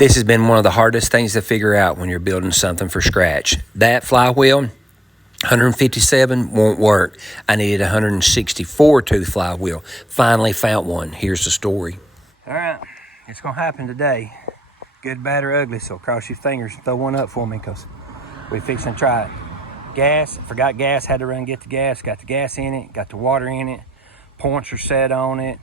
This has been one of the hardest things to figure out when you're building something from scratch. That flywheel, 157 won't work. I needed a 164 tooth flywheel. Finally found one. Here's the story. All right, it's gonna happen today. Good, bad, or ugly, so cross your fingers and throw one up for me because we're fixing to try it. Gas, forgot gas, had to run and get the gas. Got the gas in it, got the water in it. Points are set on it.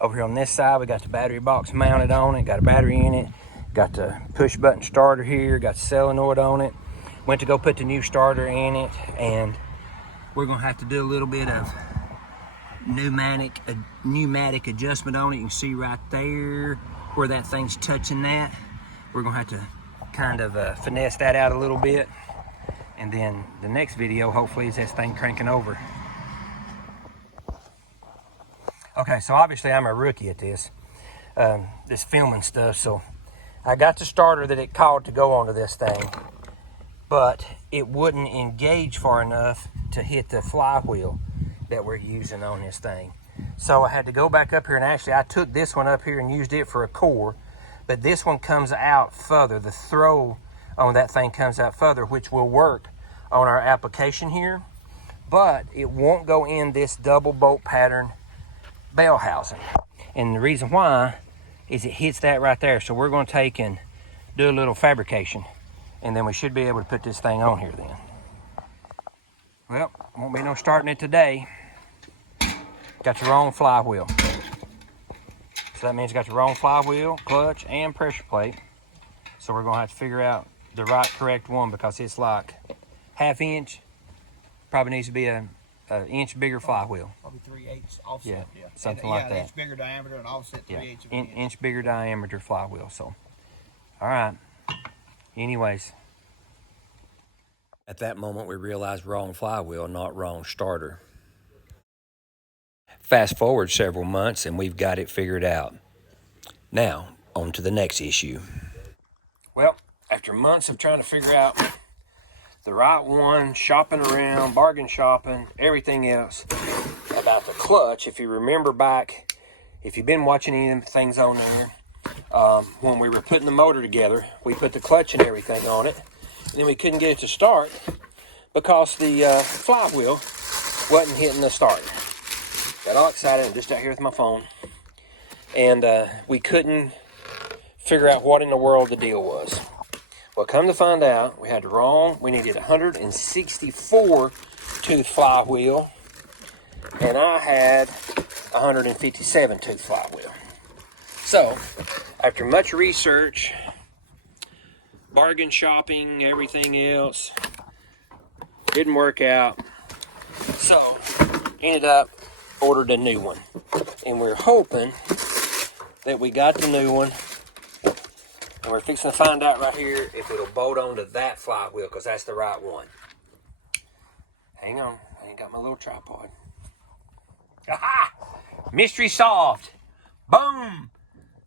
Over here on this side, we got the battery box mounted on it, got a battery in it, got the push button starter here, got the solenoid on it. Went to go put the new starter in it, and we're gonna have to do a little bit of pneumatic adjustment on it. You can see right there where that thing's touching that. We're gonna have to kind of finesse that out a little bit. And then the next video, hopefully, is this thing cranking over. Okay, so obviously I'm a rookie at this filming stuff, so I got the starter that it called to go onto this thing, but it wouldn't engage far enough to hit the flywheel that we're using on this thing. So I had to go back up here, and actually I took this one up here and used it for a core, but this one comes out further. The throw on that thing comes out further, which will work on our application here, but it won't go in this double bolt pattern bell housing. And the reason why is it hits that right there. So we're going to take and do a little fabrication, and then we should be able to put this thing on here then. Well, won't be no starting it today. Got the wrong flywheel. So that means got the wrong flywheel, clutch, and pressure plate. So we're going to have to figure out the right correct one, because it's like ½ inch. Probably needs to be an inch bigger flywheel. Probably 3/8 offset. Yeah, something like that. Yeah, inch bigger diameter and offset 3/8 of an inch. Inch bigger diameter flywheel. So, all right. Anyways, at that moment we realized wrong flywheel, not wrong starter. Fast forward several months and we've got it figured out. Now, on to the next issue. Well, after months of trying to figure out the right one, shopping around, bargain shopping, everything else about the clutch, if you remember back, if you've been watching any of the things on there, when we were putting the motor together, we put the clutch and everything on it, and then we couldn't get it to start because the flywheel wasn't hitting the start. Got all excited. I'm just out here with my phone, and we couldn't figure out what in the world the deal was. Well, come to find out, we had the wrong. We needed a 164 tooth flywheel, and I had a 157 tooth flywheel. So, after much research, bargain shopping, everything else, didn't work out. So, ended up ordered a new one, and we're hoping that we got the new one. And we're fixing to find out right here if it'll bolt onto that flywheel, because that's the right one. Hang on, I ain't got my little tripod. Aha! Mystery solved. Boom!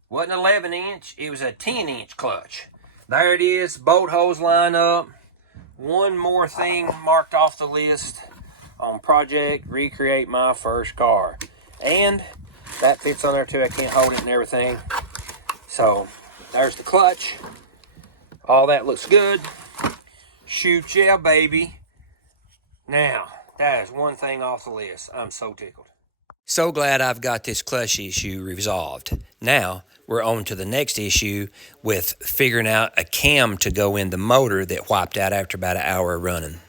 Wasn't 11 inch, it was a 10 inch clutch. There it is, bolt holes line up. One more thing marked off the list on project, recreate my first car. And that fits on there too, I can't hold it and everything. So, there's the clutch. All that looks good. Shoot, yeah, baby. Now, that is one thing off the list. I'm so tickled. So glad I've got this clutch issue resolved. Now, we're on to the next issue with figuring out a cam to go in the motor that wiped out after about an hour of running.